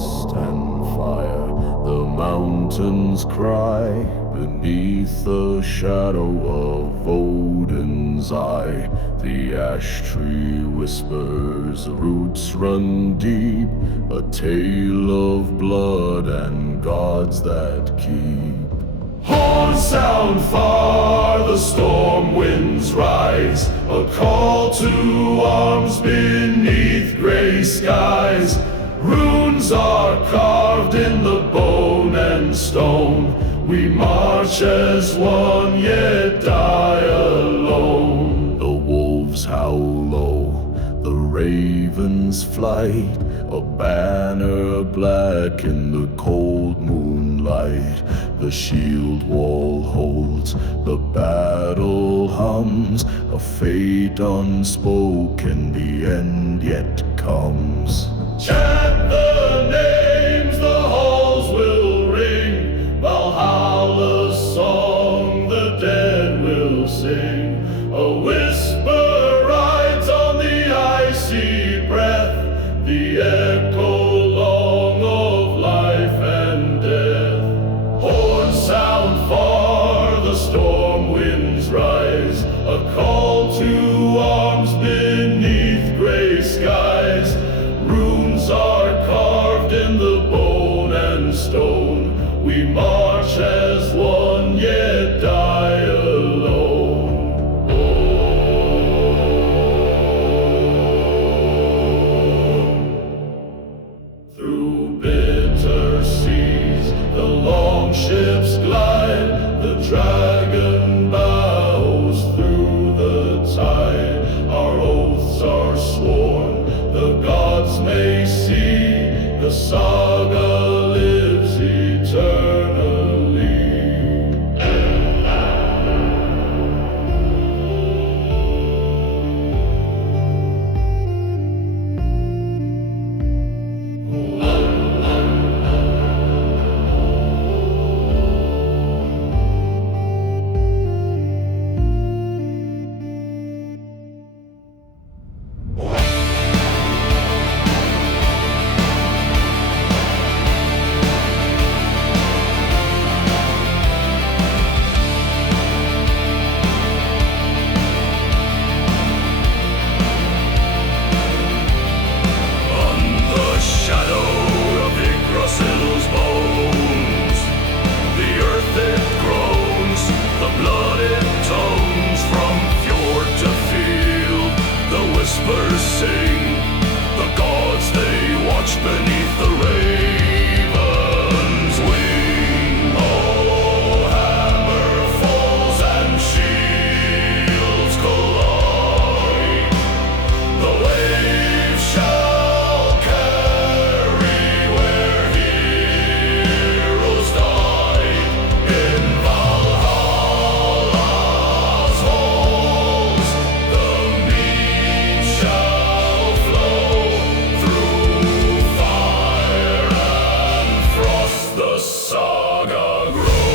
frost and fire. The mountains cry beneath the shadow of Odin's eye. The ash tree whispers, roots run deep, a tale of blood and gods that keep. Horns sound far, the storm winds rise, a call to arms beneath gray skies. Runes are carved in the bone and stone. We march as one, yet die alone. The wolves howl low, the ravens flight, a banner black in the cold moonlight. The shield wall holds, the battle hums, a fate unspoken, the end yet comes. Chant the names, the halls will ring, Valhalla's song the dead will sing. A whisper rides on the icy breath, the echo long of life and death. Horns sound far, the storm winds rise, a call to arms beneath gray skies. Runes are carved in the bone and stone. We march as one, yet die alone. Through bitter seas, the long ships glide, the dragon bows through the tide. Our oaths are sworn, the gods may see, the saga lives eternally. Whispers sing, the gods they watch beneath the raven's wing. Oh, hammer falls and shields collide, the waves shall carry where heroes died. In Valhalla's halls, the mead shall flow through fire and frost. The saga grows.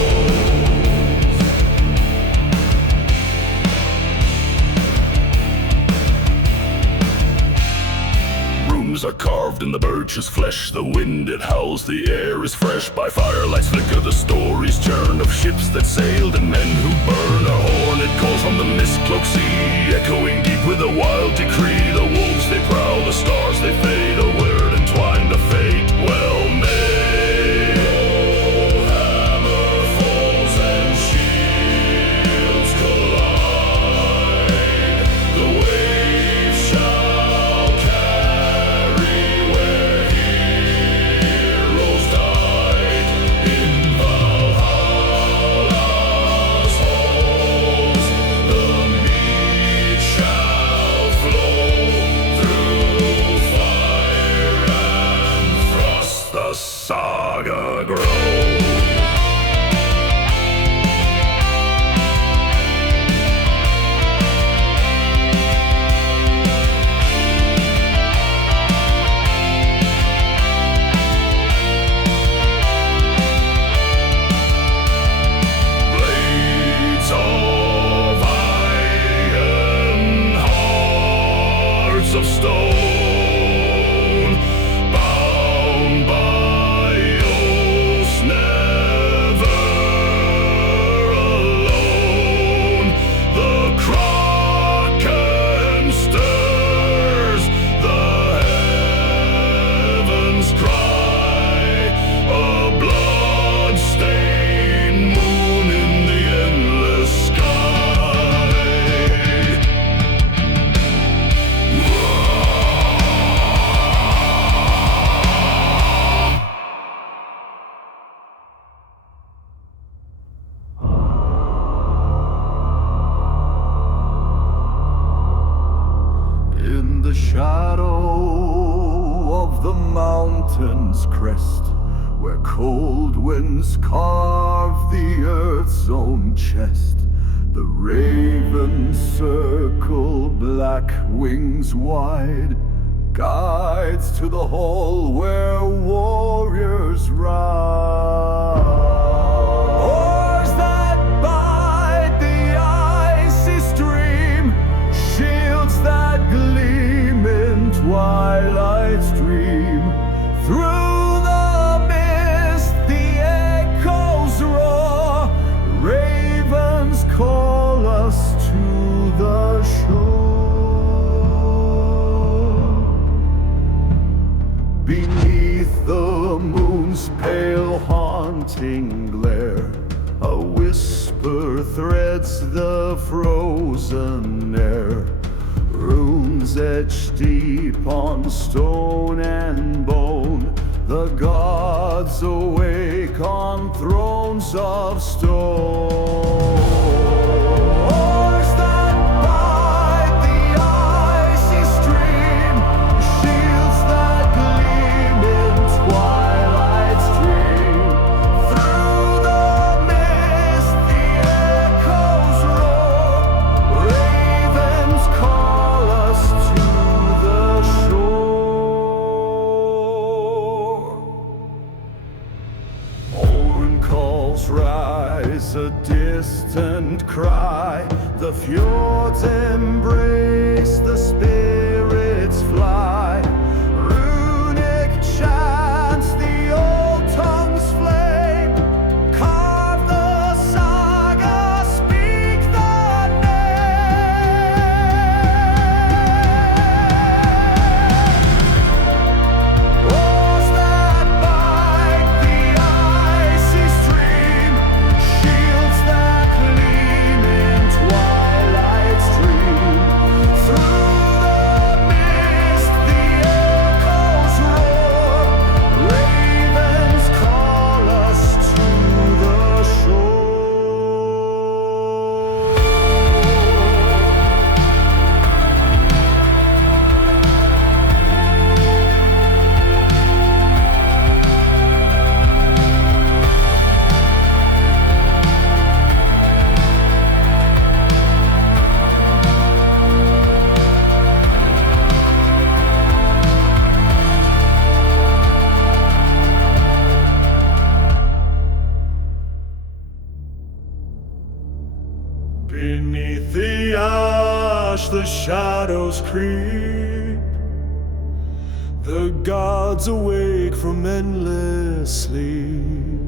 Runes are carved in the birch's flesh. The wind it howls, the air is fresh. By firelights flicker the stories churn of ships that sailed and men who burn. A horn it calls from the mist-cloaked sea, echoing deep with a wild decree. The wolves they prowl, the stars they fade, a word entwined, a fate well made. Oh, hammer falls and shields collide, the waves shall carry where heroes died. In Valhalla's halls, the mead shall flow through fire and frost. The saga grows. Blades of iron, hearts of stone, bound by mountain's crest, where cold winds carve the earth's own chest. The ravens circle, black wings wide, guides to the hall where warriors ride. Oars that bide the icy stream, shields that gleam in twilight's dream. Through the mist the echoes roar, ravens call us to the shore. Beneath the moon's pale haunting glare, a whisper threads the frozen air. Runes etched deep on stone and bone, the gods awake on thrones of stone. Oars that bide the icy stream, shields that gleam in twilight's dream. Through the mist the echoes roar, ravens call us to the shore. Horn calls rise, a distant cry. The fjords embrace, the spirits fly. Runic chants, the old tongue's flame. Carve the saga, speak the name. Oars that bide the icy stream, shields that gleam in twilight's dream. Through the mist the echoes roar, ravens call us to the shore. Beneath the ash the shadows creep, the gods awake from endless sleep.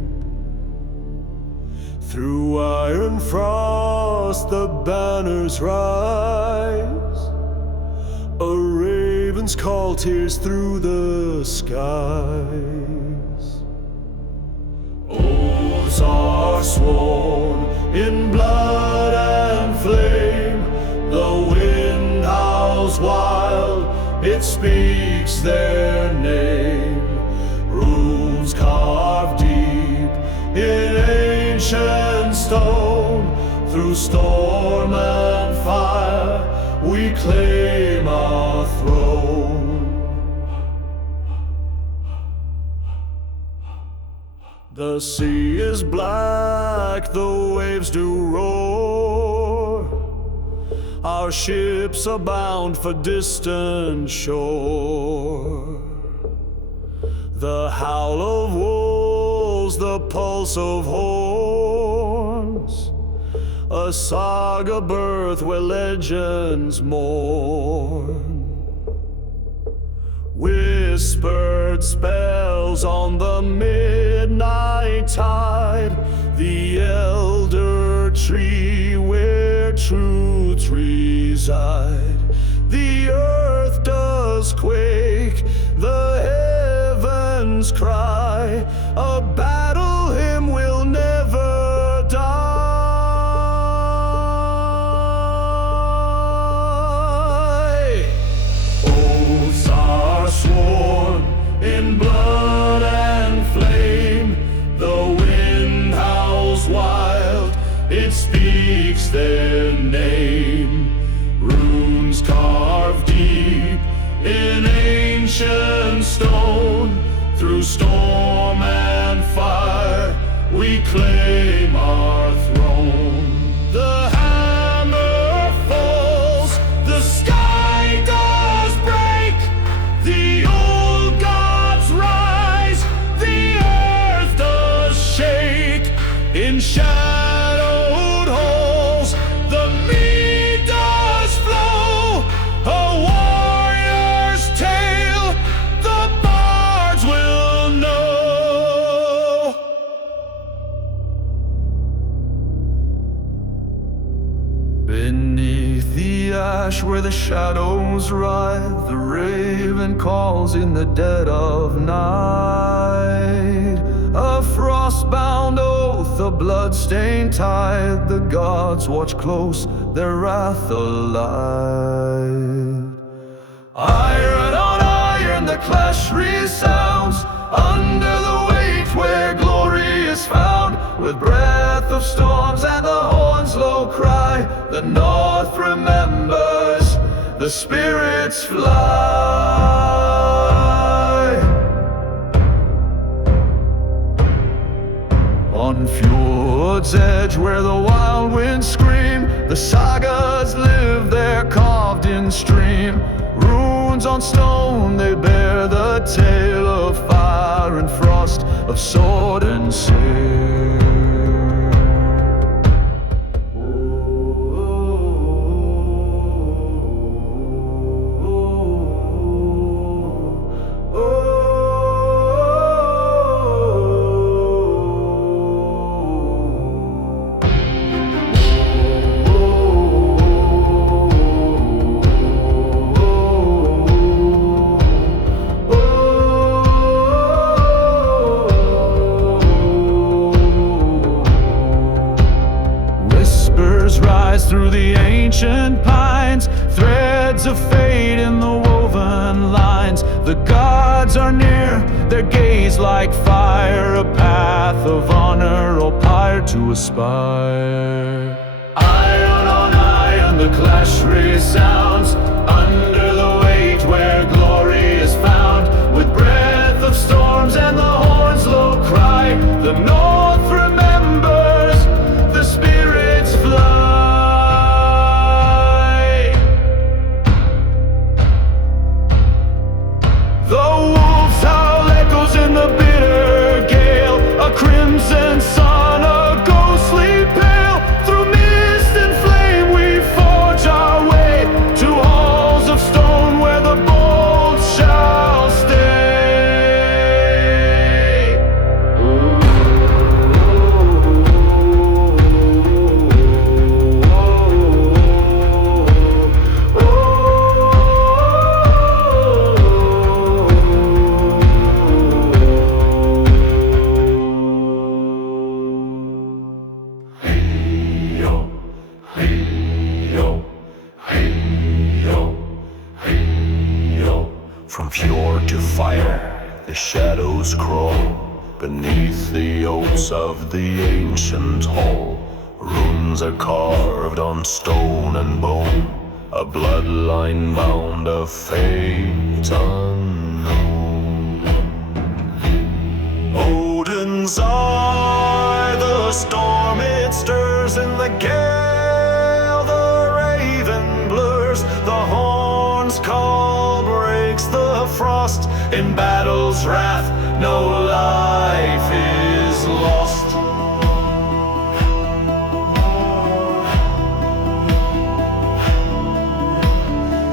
Through iron frost the banners rise, a raven's call tears through the skies. Oaths are sworn in blood and flame, the wind howls wild, it speaks their name. Runes carved deep in ancient stone, through storm and fire we claim our throne. The sea is black, the waves do roar, our ships are bound for distant shore. The howl of wolves, the pulse of horns, a saga birth where legends mourn. Whispered spells on the midnight tide, the elder tree where truths reside. The earth does quake, the heavens cry, a battle hymn will never die. Oaths are sworn in blood and flame, the wind howls wild, it speaks their name. Runes carved deep in ancient stone, through Through storm and fire, we claim our throne. The hammer falls, the sky does break, the old gods rise, the earth does shake. In shadowed halls, the mead does flow, a warrior's tale the bards will know. Beneath the ash where the shadows ride, the raven calls in the dead of night. A frost-bound oath, a blood-stained tide, the gods watch close, their wrath alive. Iron on iron, the clash resounds, under the weight where glory is found. With breath of storms and the horn's low cry, the north remembers, the spirits fly. On fjord's edge where the wild winds scream, the sagas live there carved in stream. Runes on stone, they bear the tale of fire and frost, of sword and sail. Through the ancient pines, threads of fate in the woven lines. The gods are near, their gaze like fire, a path of honor, all pyre to aspire. Iron on iron, the clash resounds, under the weight where glory is found. With breath of storms and the horn's low cry, the north remembers, the spirits fly. Crimson sun, a ghostly pale, through mist and flame we forge our way to halls of stone where the bold shall stay. From fjord to fire, the shadows crawl beneath the oaks of the ancient hall. Runes are carved on stone and bone, a bloodline bound of fate unknown. Odin's eye, the storm it stirs in the gale, the raven blurs, the horn's call breaks the frost. In battle's wrath, no life is lost.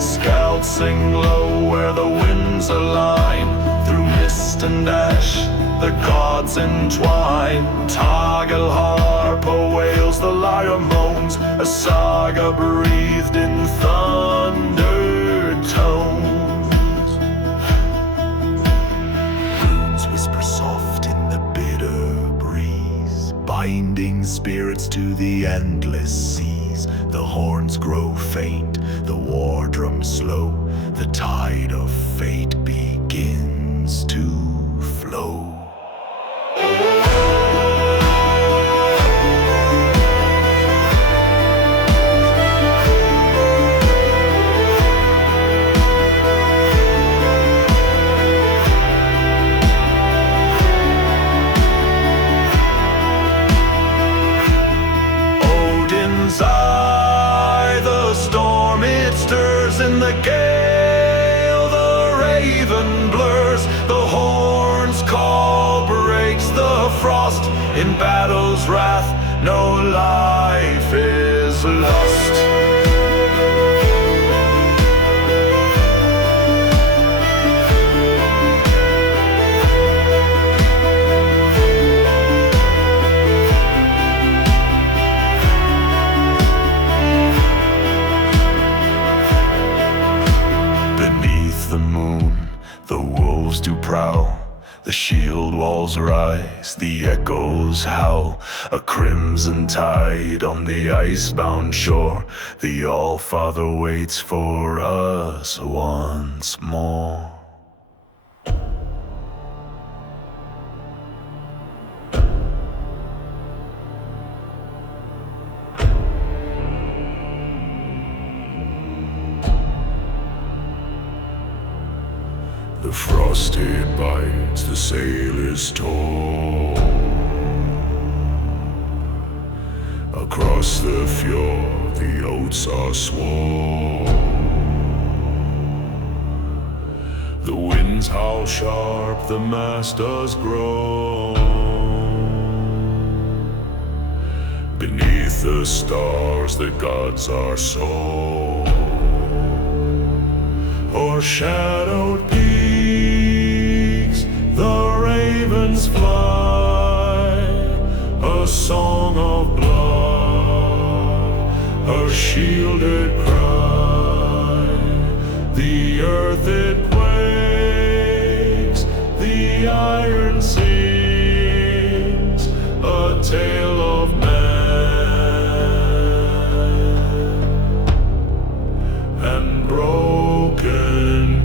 Scouts sing low where the winds align, through mist and ash the gods entwine. Toggle harp wails, the lyre moans, a saga breathed in thunder tones. Runes whisper soft in the bitter breeze, binding spirits to the endless seas. The horns grow faint, the war drum slow, the tide of fate begins to flow. the gale, the raven blurs, the horn's call breaks the frost. In battle's wrath, no life is lost. The moon, the wolves do prowl, the shield walls rise, the echoes howl. A crimson tide on the icebound shore, the All-Father waits for us once more. The frosted bites, the sail is torn. Across the fjord, the oats are sworn. The winds howl sharp, the mast does groan. Beneath the stars, the gods are sown. O'ershadowed peaks, the ravens fly, a song of blood, a shielded cry. The earth it quakes, the iron sings, a tale of man and broken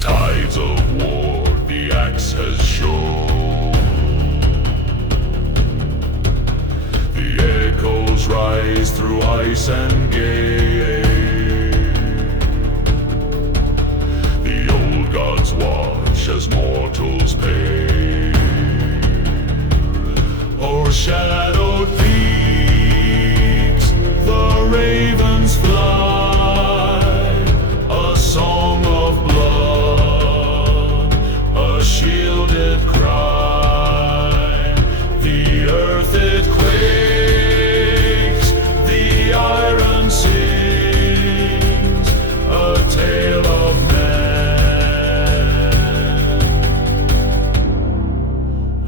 tides of war, the axe has shown. The echoes rise through ice and gale. The old gods watch as mortals pay. O'ershadowed peaks, the ravens fly, a song of blood, a shielded cry. The earth it quakes, the iron sings, a tale of man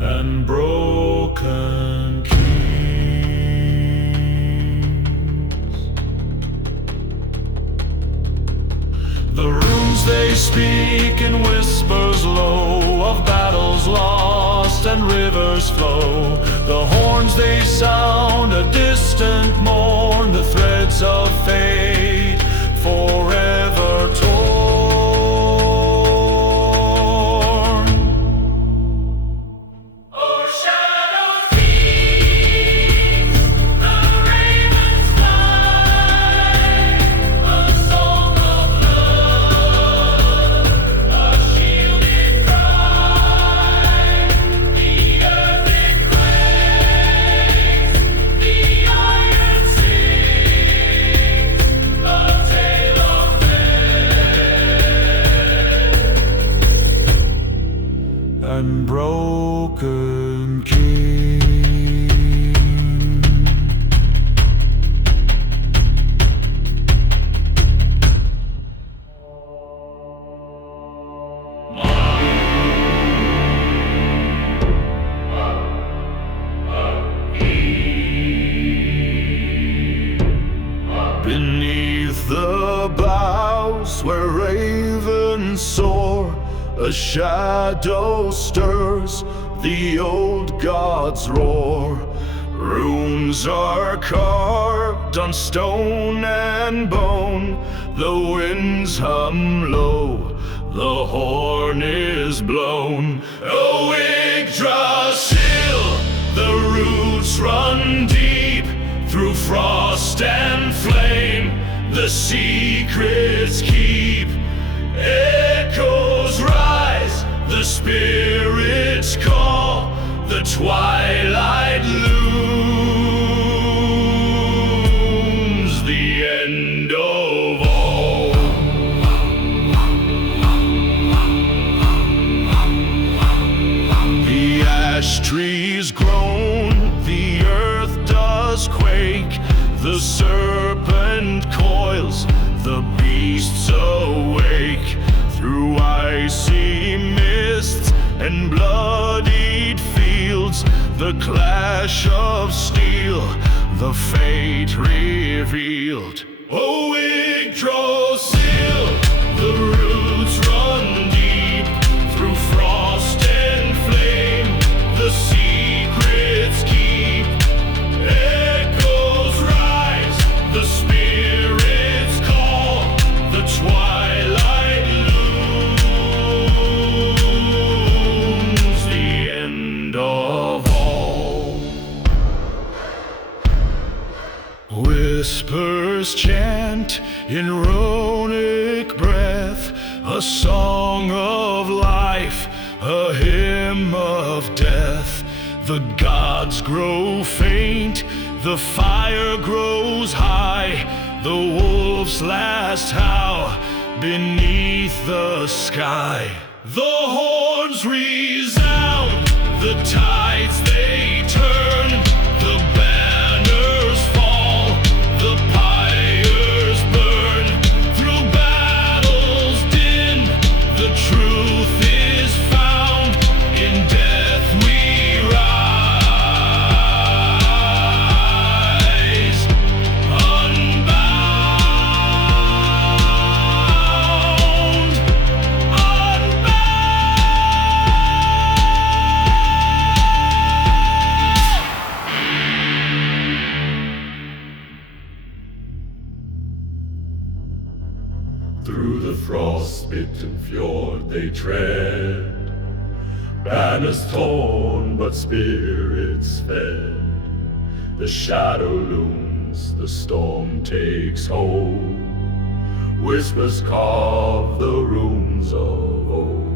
and broken kings. The runes they speak in whispers low of battles lost and rivers flow. The horns they sound a distant mourn, the threads of fate forever torn. O'ershadowed peaks, the ravens fly, a song of love, a shielded cry. The earth it quakes, the iron sings, a tale of man and broken kings. Beneath the boughs where ravens soar, a shadow stirs, the old gods roar. Runes are carved on stone and bone, the winds hum low, the horn is blown. O Yggdrasil, the roots run deep, through frost and flame, the secrets keep. Echoes rise, the spirits call, the twilight looms, the end of all. The ash trees groan, the earth does quake, the serpent coils, the beasts awake. Through icy mists and bloodied fields, the clash of steel, the fate revealed. O Yggdrasil, the roots run deep, through frost and flame, the secrets keep. Echoes rise, the spirits call, the twilight looms, the end of all. Whispers chant in runic breath, a song of life, a hymn of death. The gods grow faint, the fire grows high, the wolf's last howl beneath the sky. The horns resound, the tides they turn, the banners fall, the pyres burn. Through battle's din, the truth is found, in death we rise, unbound, unbound. Through the frost-bitten fjord they tread, banners torn but spirits fed. The shadow looms, the storm takes hold, whispers carve the runes of old.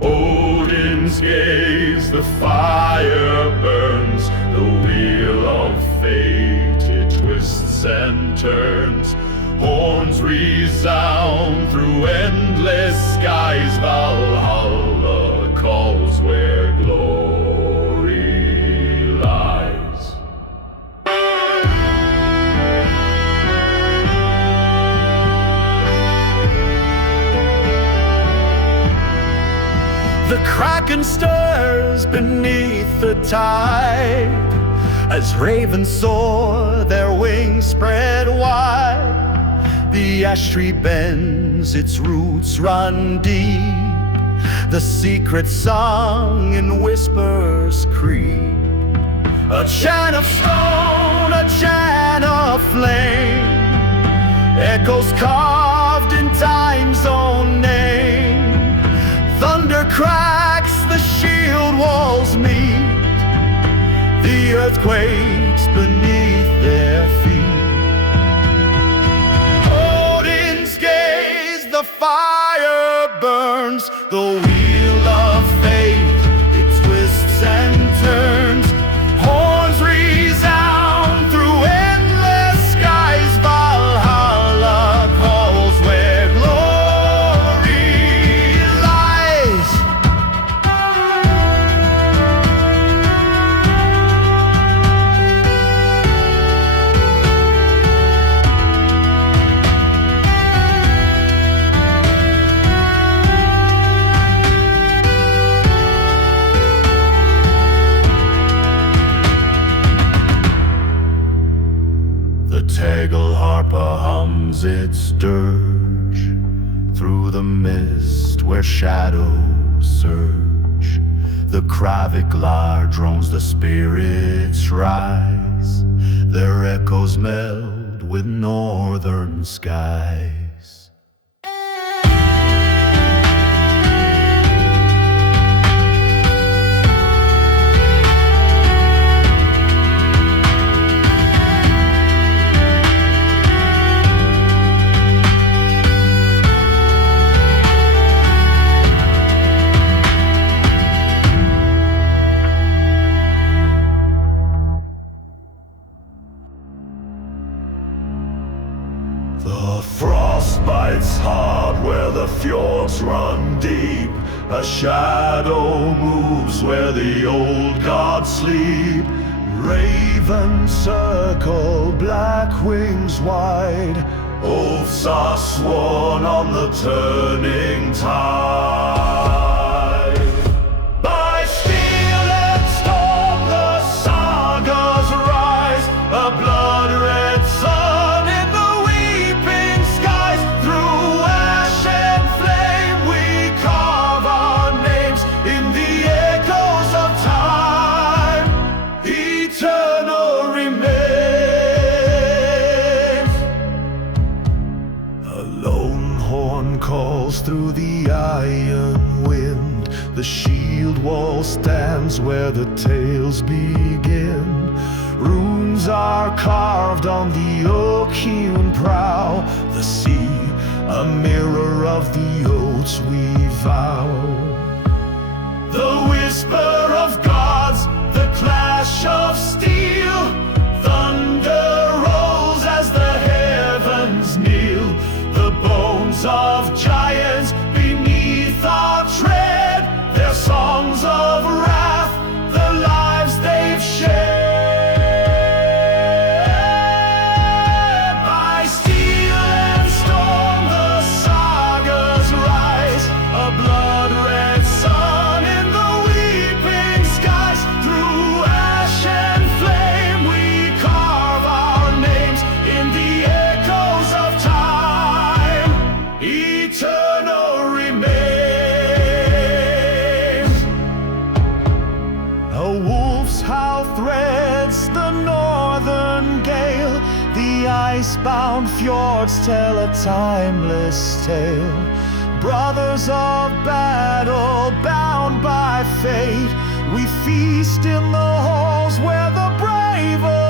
Odin's gaze, the fire burns, the wheel of fate it twists and turns. Horns resound through endless skies, Valhalla calls where glory lies. The kraken stirs beneath the tide, as ravens soar, their wings spread wide. The ash tree bends, its roots run deep, the secret song in whispers creep. A chant of stone, a chant of flame, echoes carved in time's own name. Thunder cracks, the shield walls meet, the earth quakes beneath their feet. The fire burns, the wheel of fate it twists and turns. Horns resound through endless skies, Valhalla calls where glory lies. Tegel harper hums its dirge through the mist where shadows surge. The Kravik lyre drones, the spirits rise, their echoes meld with northern skies. run deep. A shadow moves where the old gods sleep. Ravens circle, black wings wide. Oaths are sworn on the turning tide. By steel and storm the sagas rise. A blood-red sun in the weeping skies. Through ash and flame we carve our names in the echoes of time. Eternal remains. A lone horn calls through the iron wind. The shield wall stands where the tales begin. Runes are carved on the oak-hewn prow. The sea, a mirror of the oaths we vow. The whisper of gods, the clash of steel. Thunder rolls as the heavens kneel. The bones of giants beneath our tread. Their songs of wrath, the lives they've shared. By steel and storm the sagas rise. A blood-red sun in the weeping skies. Through ash and flame we carve our names in the echoes of time. Eternal remains. A wolf's howl threads the northern gale. The ice-bound fjords tell a timeless tale. Brothers of battle, bound by fate, we feast in the halls where the brave await.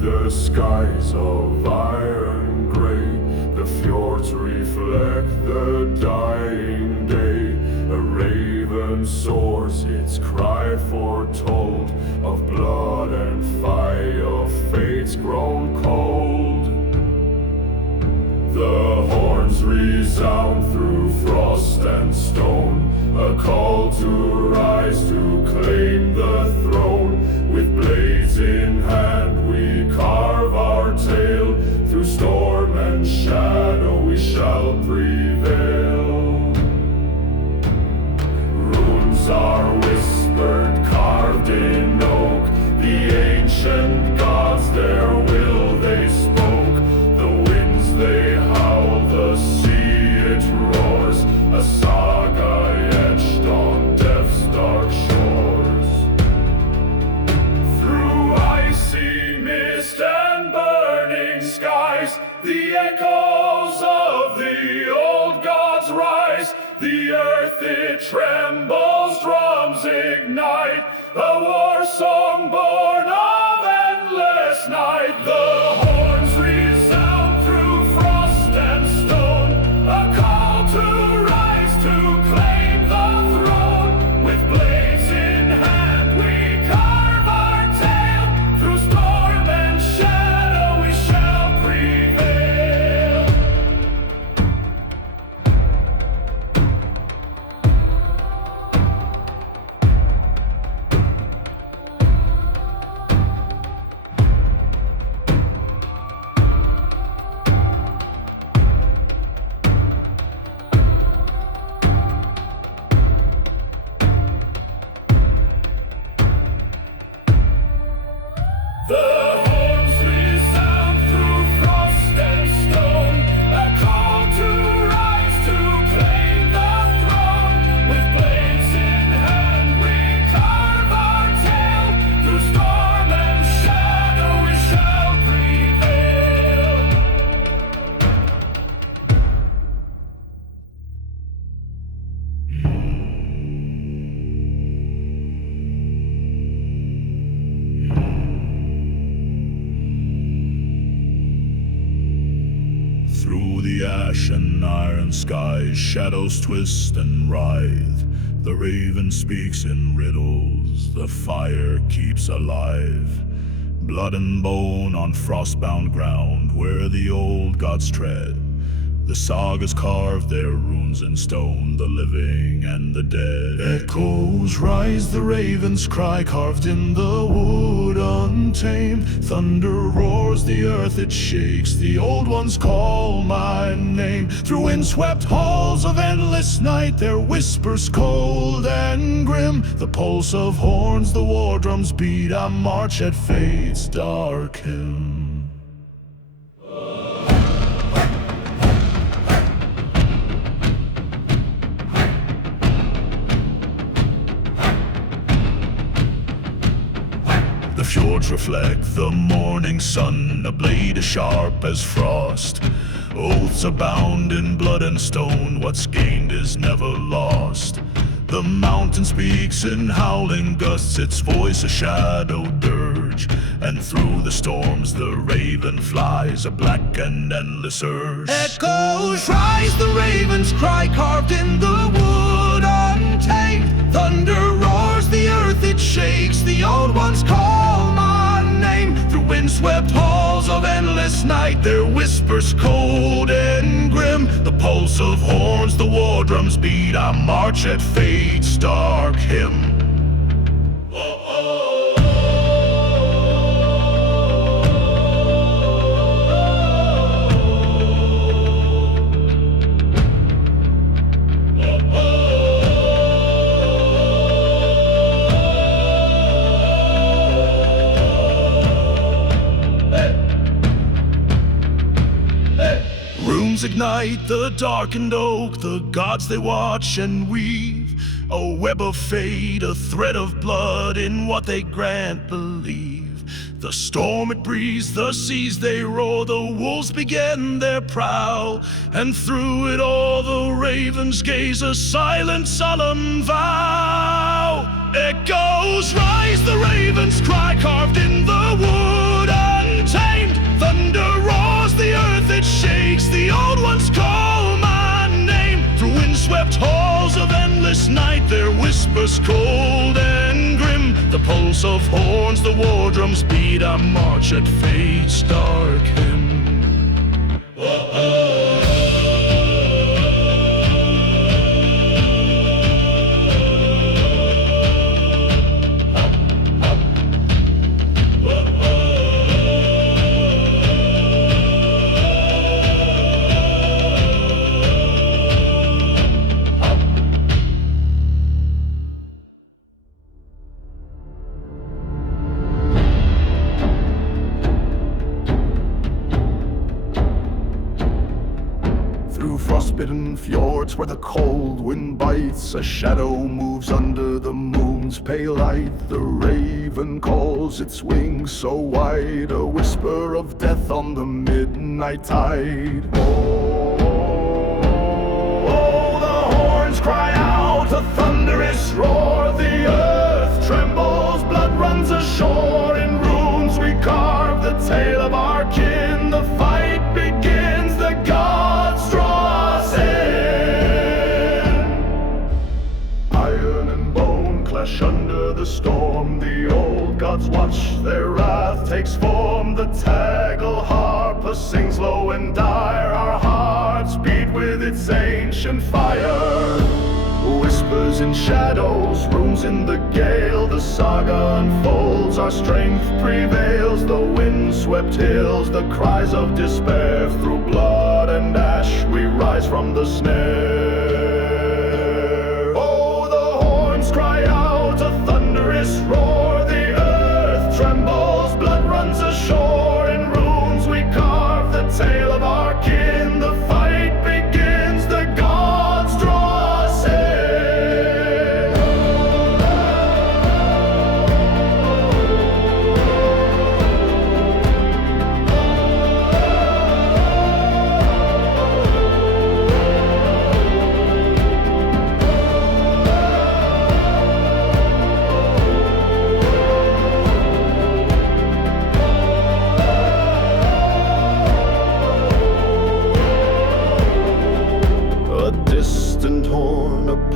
The skies of iron gray, the fjords reflect the dying day. A raven soars, its cry foretold of blood and fire, fates grown cold. The horns resound through frost and stone, a call to rise to claim the throne. With blades in hand we carve our tale. Through storm and shadow we shall prevail. Runes are whispered, carved in oak. The ancient gods, their will they spoke. The winds they howl, the sea it roars. A saga etched on death's dark shores. Through icy mist and burning skies, the echoes of the old gods rise. The earth it trembles, drums ignite. A war song born of endless night. The horns resound through frost and stone, a call to rise to claim the throne. With blades in hand we carve our tale. Through storm and shadow we shall prevail. flash and iron skies, shadows twist and writhe. The raven speaks in riddles, the fire keeps alive. Blood and bone on frostbound ground, where the old gods tread. The sagas carve their runes in stone, the living and the dead. Echoes rise, the raven's cry carved in the wood untamed. Thunder roars, the earth it shakes, the old ones call my name. Through windswept halls of endless night, their whispers cold and grim. The pulse of horns, the war drums beat, I march at fate's dark hymn. The fjords reflect the morning sun, a blade as sharp as frost. Oaths abound in blood and stone, what's gained is never lost. The mountain speaks in howling gusts, its voice a shadow dirge. And through the storms the raven flies, a black and endless surge. Echoes rise, the raven's cry carved in the wood untamed. Thunder roars, the earth it shakes, the old ones call my name. Through windswept halls of endless night, their whispers cold and grim. The pulse of horns, the war drums beat, I march at fate's dark hymn. Runes ignite the darkened oak, the gods they watch and weave. A web of fate, a thread of blood in what they grant believe. The storm it breathes, the seas they roar, the wolves begin their prowl. And through it all the ravens gaze, a silent solemn vow. Echoes rise, the raven's cry carved in the wood untamed. Thunder roars, the earth it shakes, the old ones call my name. Through windswept halls of endless night, their whispers cold and grim. The pulse of horns, the war drums beat, I march at fate's dark hymn. Through frostbitten fjords where the cold wind bites, a shadow moves under the moon's pale light. The raven calls, its wings so wide, a whisper of death on the midnight tide. Oh, the horns cry out, a thunderous roar. The earth trembles, blood runs ashore. In runes we carve the tale of our kin. The fight begins, the gods draw us in. Iron and bone clash under the storm. The old gods watch, their wrath takes form. The tagle harp sings low and dire. Our hearts beat with its ancient fire. Whispers in shadows, runes in the gale. The saga unfolds, our strength prevails. The wind-swept hills, the cries of despair. Through blood and ash we rise from the snare. Oh, the horns cry out, a thunderous roar. The earth trembles, blood runs ashore. In runes we carve the tale of our kin. The fight begins, the gods draw us in.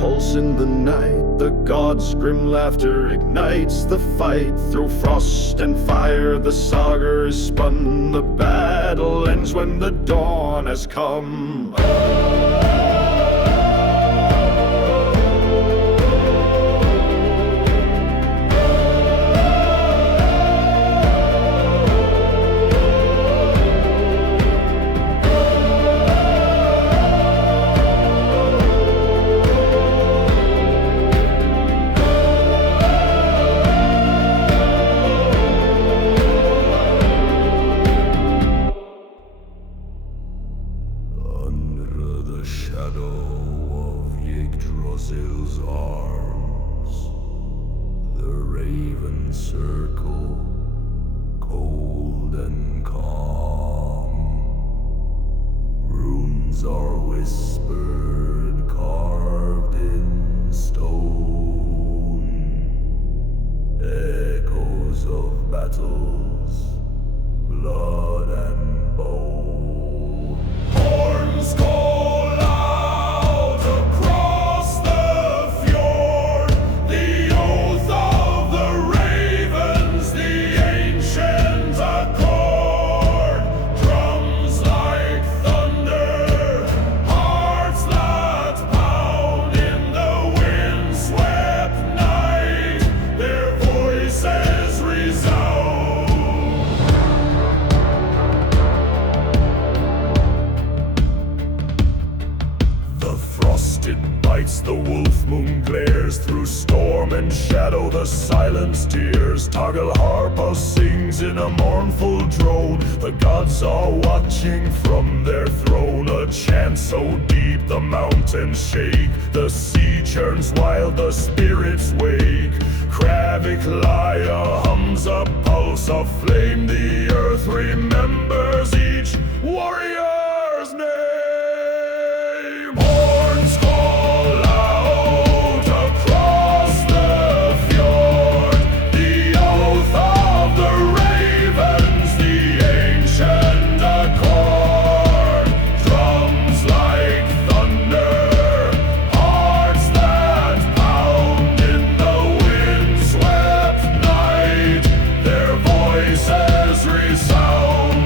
pulse in the night. The gods' grim laughter ignites the fight. Through frost and fire the saga is spun. The battle ends when the dawn has come. Under the shadow of Yggdrasil's arms, the ravens circle, cold and calm. Runes are whispered, carved in stone. Echoes of battles, blood and bone. Horns call out across the fjord, the oath of the ravens, the ancient accord. Drums like thunder, hearts that pound in the wind-swept night, their voices resound. It bites, the wolf moon glares through storm and shadow, the silence tears. Toggle harpa sings in a mournful drone. The gods are watching from their throne. A chant so deep the mountains shake. The sea churns wild, the spirits wake. Kravik lyre hums a pulse of flame. The earth remembers each warrior's name. Horns call out across the fjord, the oath of the ravens, the ancient accord. Drums like thunder, hearts that pound in the wind-swept night, their voices resound.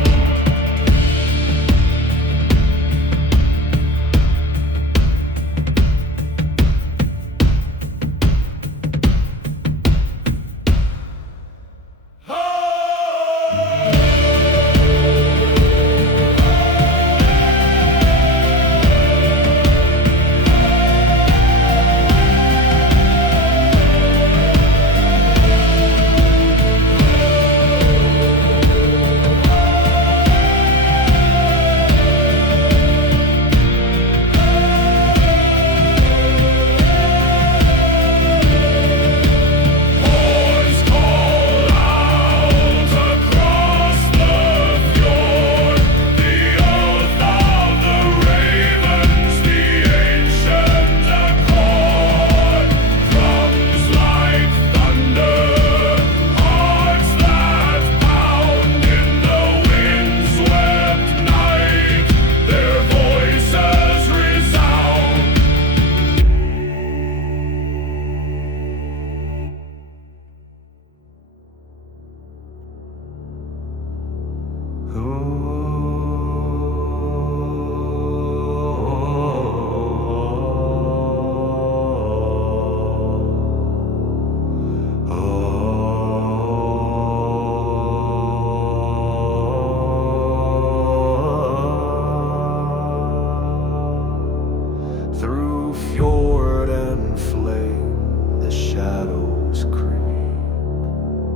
Through fjord and flame, the shadows creep.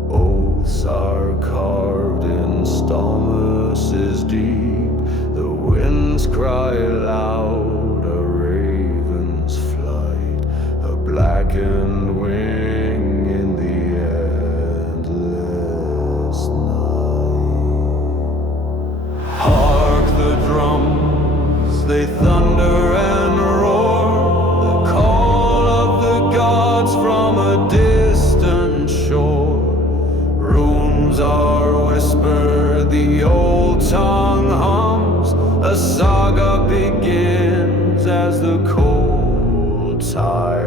Oaths are carved in Stalmus' deep. The winds cry loud, a raven's flight, a blackened wing in the endless night. Hark the drums, they thunder and roar, the call of the gods from a distant shore. Runes are whispered, the old tongue hums, a saga begins as the cold tide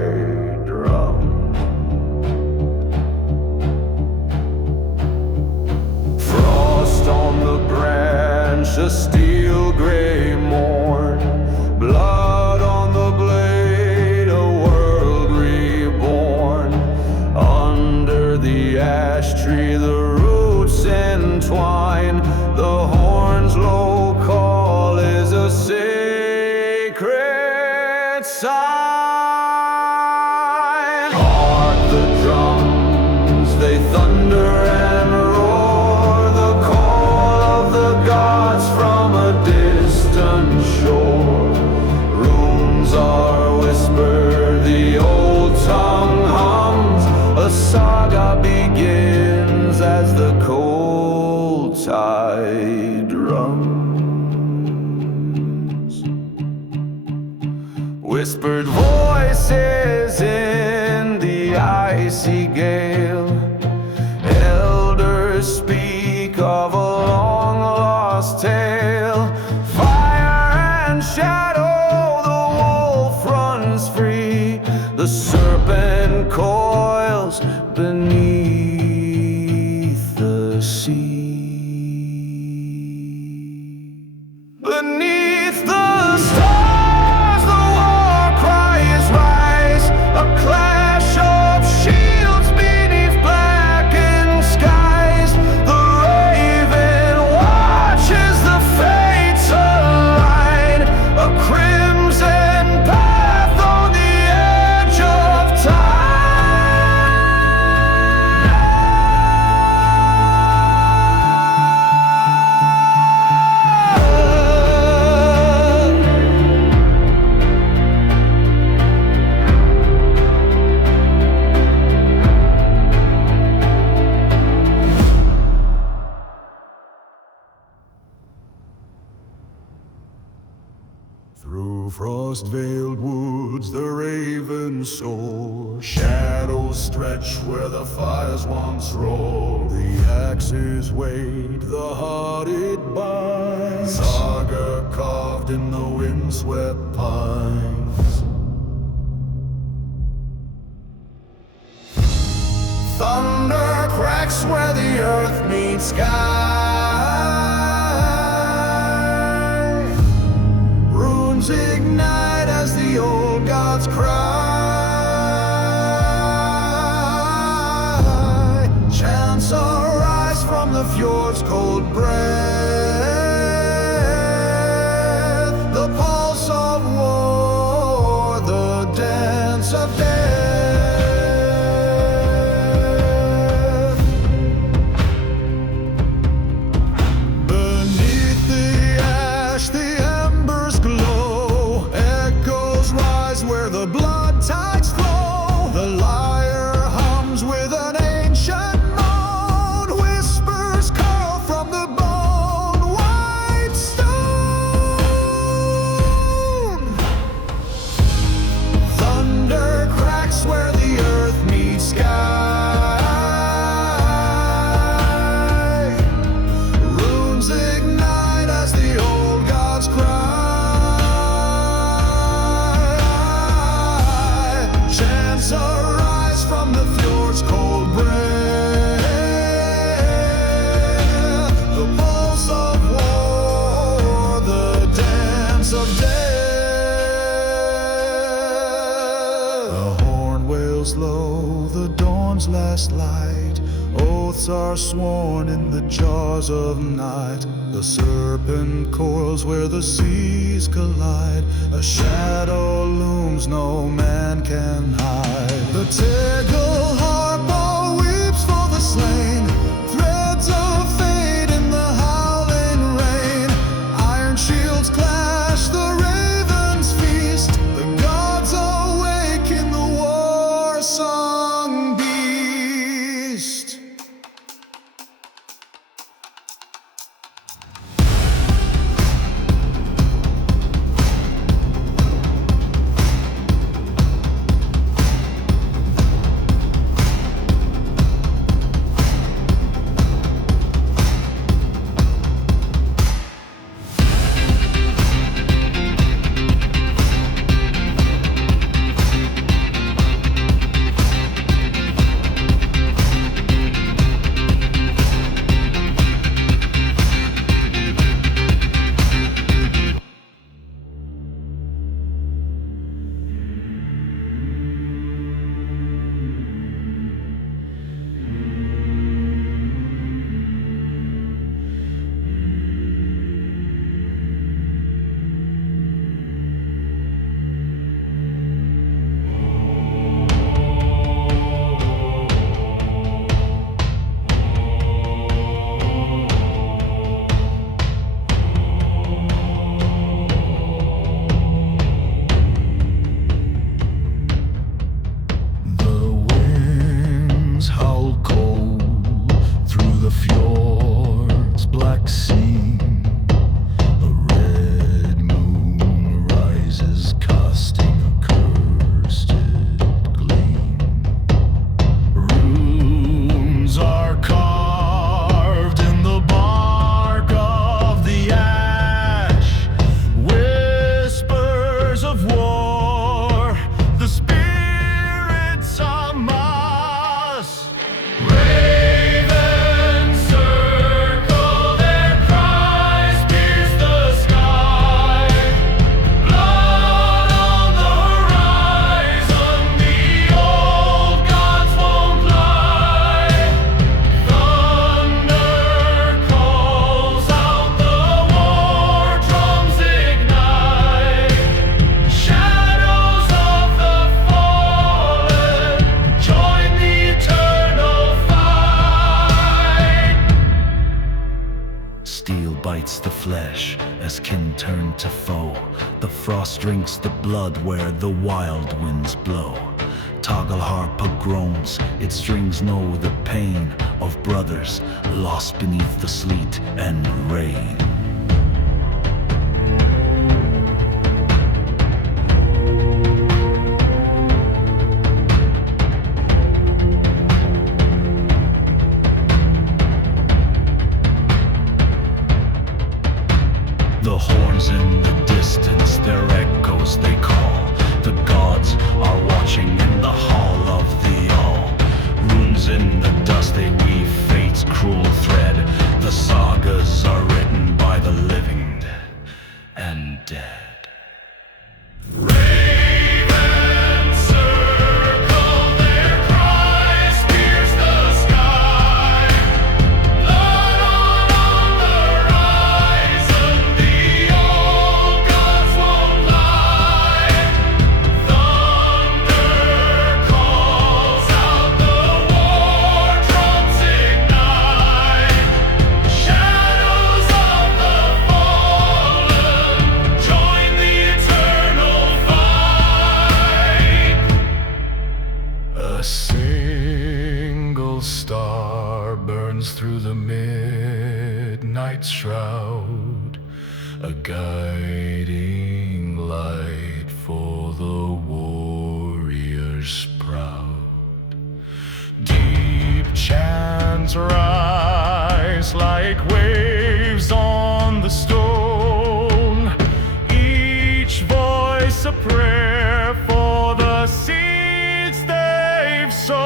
sign. Hark the drums, they thunder and roar, the call of the gods from a distant shore. Runes are whispered, the old tongue hums, a saga begins as the cold tide runs. Whispered voices in the icy gale, elders speak of a long-lost tale. Fire and shadow, the wolf runs free, the serpent coils beneath the sea. Beneath the stars, the war cries rise, a clash of shields beneath blackened skies. The raven watches the fates align, a crimson path on the edge of Through frost-veiled woods the ravens soar, shadows stretch where the fires once roared. The axes wait, the heart it binds, saga carved in the windswept pines. Thunder cracks where the earth meets sky, ignite as the old gods cry. Chants arise from the fjord's cold breath, the pulse of war, the dance of death. Beneath the ash, the embers glow, where the blood tides flow. The lyre hums with an ancient moan, whispers call from the bone white stone. Thunder cracks where the earth meets sky. Runes ignite as the old gods cry. Arise from the fjord's cold breath, the pulse of war, the dance of death. The horn wails low, the dawn's last light, oaths are sworn in the jaws of night. The serpent coils where the seas collide, a shadow looms no man can hide. The Tegel harper weeps for the slain, threads of fate in the howling rain. Iron shields clash, the ravens feast, the gods awake in the war-sung beast. war, the spirits are mass. Ravens circle, their cries pierce the sky. Blood on the horizon, the old gods won't lie. Thunder calls out, the war drums ignite. Shadows of the fallen join the eternal fight. Steel bites the flesh as kin turn to foe. The frost drinks the blood where the wild winds blow. Toggle harpa groans, its strings know the pain of brothers lost beneath the sleet and rain. The horns in the distance, their echoes they call. The gods are watching in the hall of the all. Runes in the dust, they weave fate's cruel thread. The sagas are written by the living and dead. Ravens circle, their cries pierce the sky. Blood on the horizon, the old gods won't lie. Thunder calls out, the war drums ignite. Shadows of the fallen join the eternal fight. A single star burns through the midnight shroud, a guiding light for the warriors proud. Deep chants rise like waves on the stone, each voice a prayer for the seeds they've sown.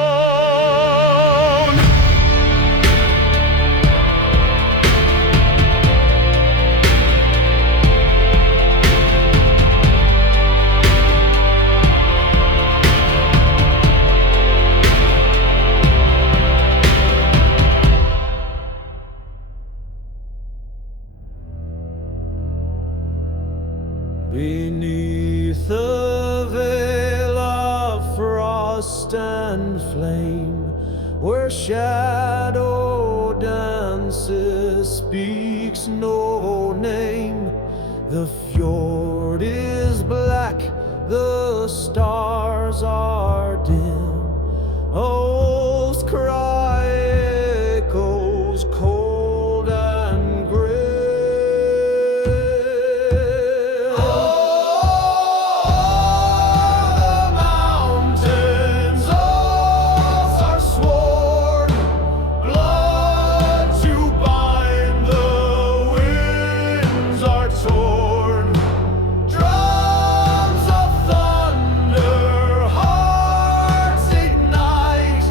Beneath the veil of frost and flame, where shadow dances, speaks no name. The fjord is black, the stars are dim. A wolf's cry echoes cold and grim. Drums of thunder, hearts ignite.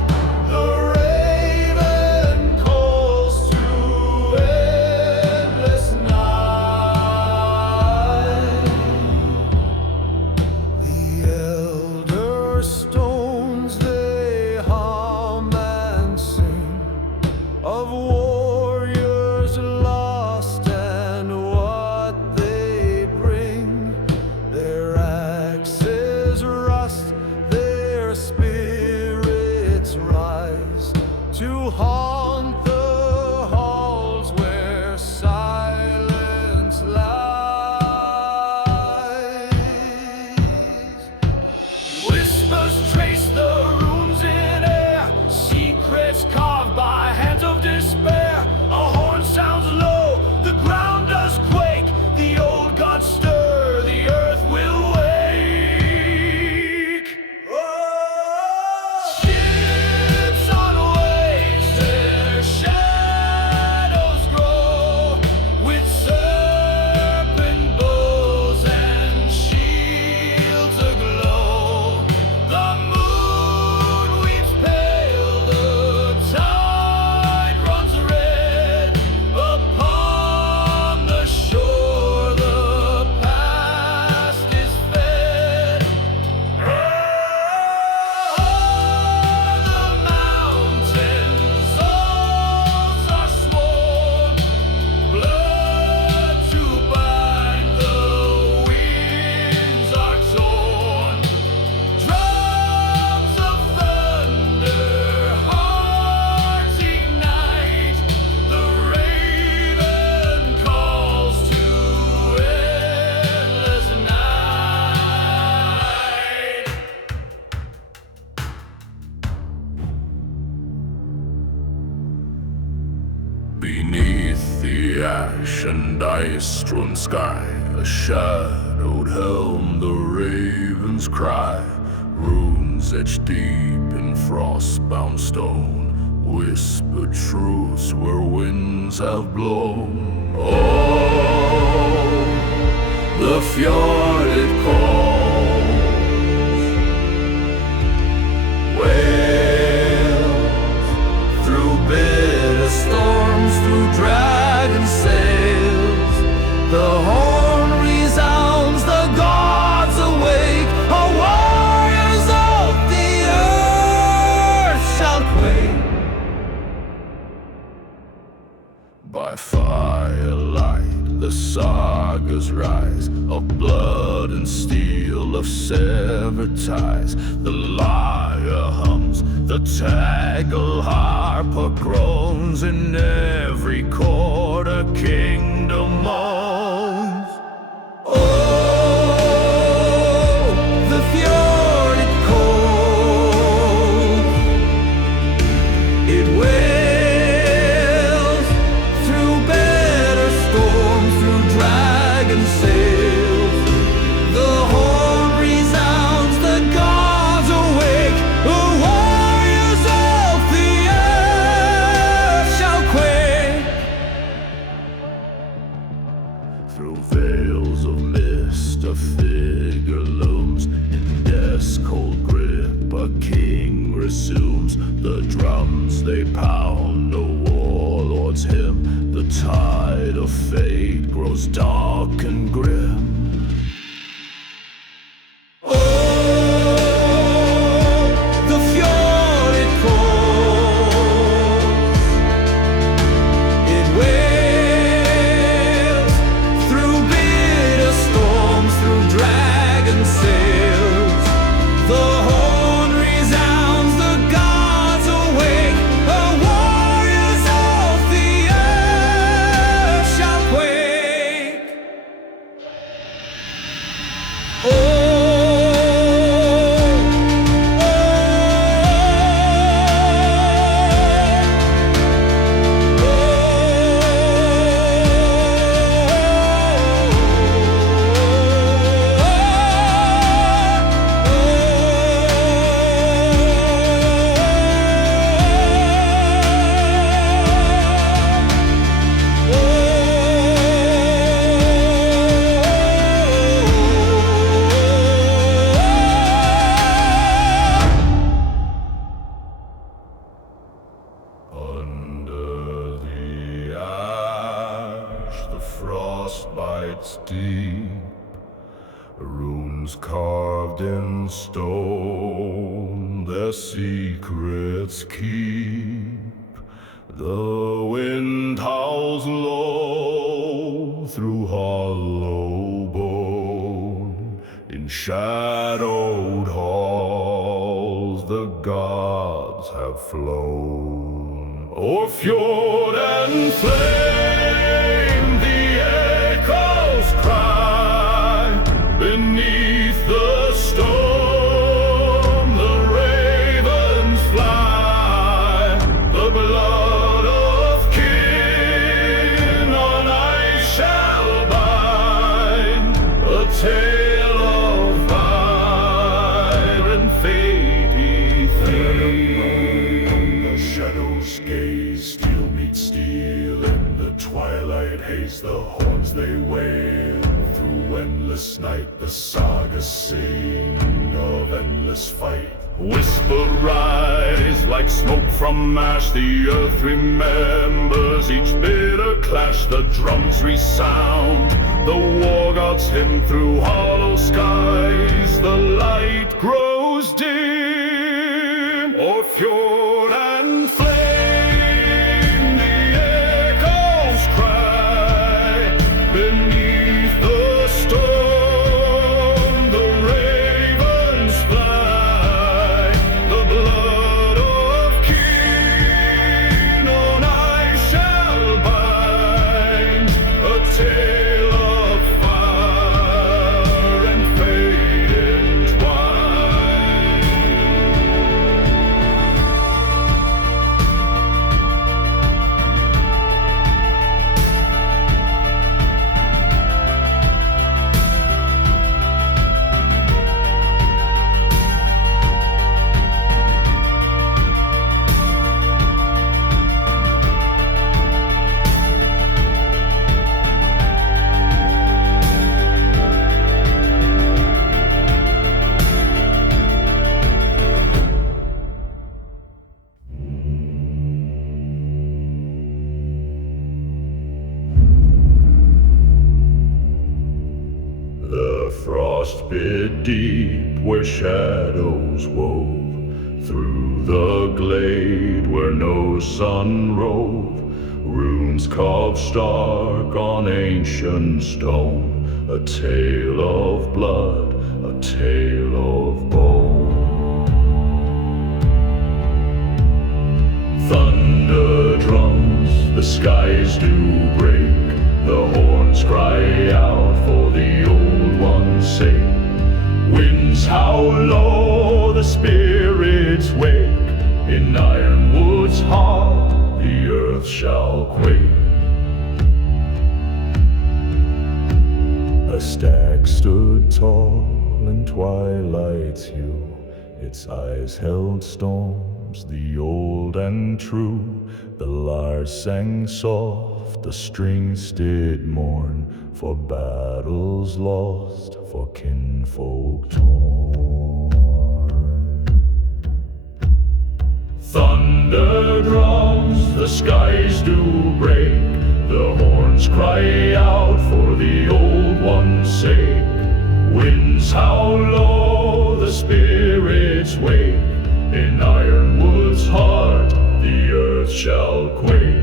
Beneath the ash and ice-strewn sky, a shadowed helm, the ravens cry. Runes etched deep in frost-bound stone, whispered truths where winds have blown. Oh, the fjord it calls, wails through bitter storms, through dragon sails. The horn resounds, the gods awake. Oh, warriors of the earth shall quake. By firelight the sagas rise, of blood and steel, of severed ties. The lyre hums, the tagle harper groans, in every chord a kingdom moans. Oh, the fjord it calls, it wails through bitter storms, through dragon sails. The horn resounds, the gods awake. The warriors of the earth shall quake. Through veils of mist a figure looms, in death's cold grip a king resumes. The drums they pound, a warlord's hymn. The tide of fate grows dark and grim. Oh, the fjord it calls, it wails through bitter storms, through dragon sails. The horn resounds, the gods awake. The warriors of the earth shall quake. Oh, under the ash, the frost bites deep. Runes carved in stone, their secrets keep. The wind howls low through hollow bone. In shadowed halls the gods have flown. O'er fjord and flame the echoes cry. Beneath the storm the ravens fly. The blood of kin on ice shall bind. A tale of fire and fate eternal. The shadows gaze, steel meets steel in the twilight haze. The horns they wail through endless night. The sagas sing of endless fight. Whisper rise like smoke from ash. The earth remembers each bitter clash. The drums resound, the war gods hymn through hollow skies. The light grows dim o'er fjord and flame. The echoes cry beneath the storm. The ravens fly. The blood of kin on ice shall bind. A tale of fire and fate deep where shadows wove, through the glade where no sun rove, runes carved stark on ancient stone, a tale of blood, a tale of bone. Thunder drums, the skies do break, the horns cry out for the old one's sake. Winds howl low, the spirits wake, in Ironwood's heart the earth shall quake. A stag stood tall in twilight's hue, its eyes held storms, the old and true. The lyre sang soft, the strings did mourn, for battles lost, for kinfolk torn. Thunder drums, the skies do break, the horns cry out for the old one's sake. Winds howl low, the spirits wake, in Ironwood's heart the earth shall quake.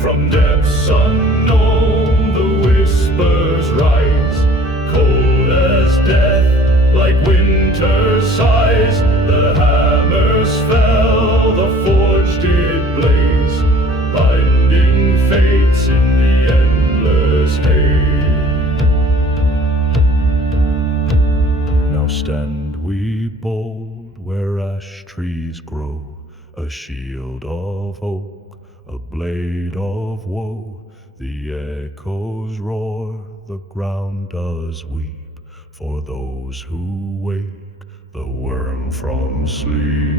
From depths unknown the whispers rise, cold as death, like winter sighs. The hammers fell, the forge did blaze, binding fates in the endless haze. Now stand we bold where ash trees grow, a shield of oak, a blade of woe. The echoes roar, the ground does weep, for those who wake the worm from sleep.